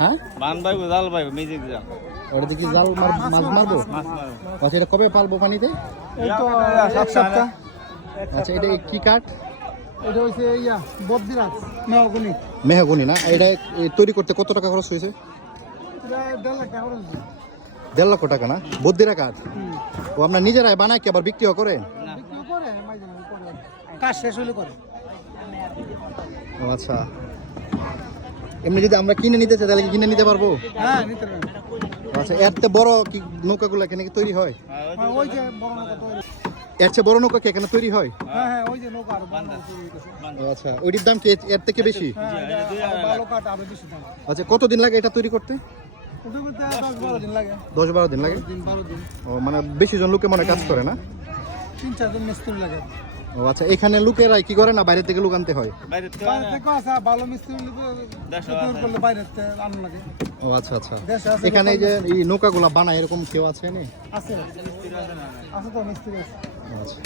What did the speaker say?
হ্যাঁ বান ভাই জাল ভাই মিউজিক জাল ওটা কি জাল মাছ মারবো? আচ্ছা, এটা কবে পালবো পানিতে? এই তো এক সপ্তাহ। আচ্ছা, এটা কি কাঠ? এটা হচ্ছে বদ্রিরাজ মেহগুনি। মেহগনি না? এটা তৈরি করতে কত টাকা খরচ হয়েছে? এটা 1.5 লাখ টাকা খরচ। 1.5 লক্ষ টাকা না? বদ্রিরা কাঠ। ও আপনার নিজেরাই বানায় কি আবার বিক্রিও করে? বিক্রি করে মাঝে মাঝে করে। কাজ শেষ হলে করে। ও আচ্ছা, এমনি যদি আমরা কিনে নিতে চাই তাহলে কি কিনে নিতে পারবো? হ্যাঁ, নিতে পারেন। আচ্ছা, এর চেয়ে বড় কি নৌকাগুলো এখানে কি তৈরি হয়? হ্যাঁ, ওই যে বড় নৌকা তৈরি। এর চেয়ে বড় নৌকা কি এখানে তৈরি হয়? হ্যাঁ হ্যাঁ, ওই যে নৌকা আরো বড় নৌকা তৈরি হইতেছে। ও আচ্ছা, ওইটির দাম কি এর থেকে বেশি? হ্যাঁ, এটা আরো ভালো কাঠ আরো বেশি দাম। আচ্ছা, কতদিন লাগে এটা তৈরি করতে? ওটা করতে 10-12 দিন লাগে। 10-12 দিন লাগে? 12 দিন। ও মানে বেশি জন লোকে মনে কাজ করে না? 3-4 জন মিস্ত্রি লাগে। ও আচ্ছা, এখানে লোকেরাই কি করে না বাইরে থেকে লোক আনতে হয়? বাইরে বাইরে থেকে আছে ভালো মিস্ত্রি তৈরি করলে বাইরে থেকে আনা লাগে। ও আচ্ছা আচ্ছা, দেশে আছে এখানে এই যে এই নৌকাগুলা বানায় এরকম কেউ আছে না? আছে তো মিস্ত্রি আছে। আচ্ছা।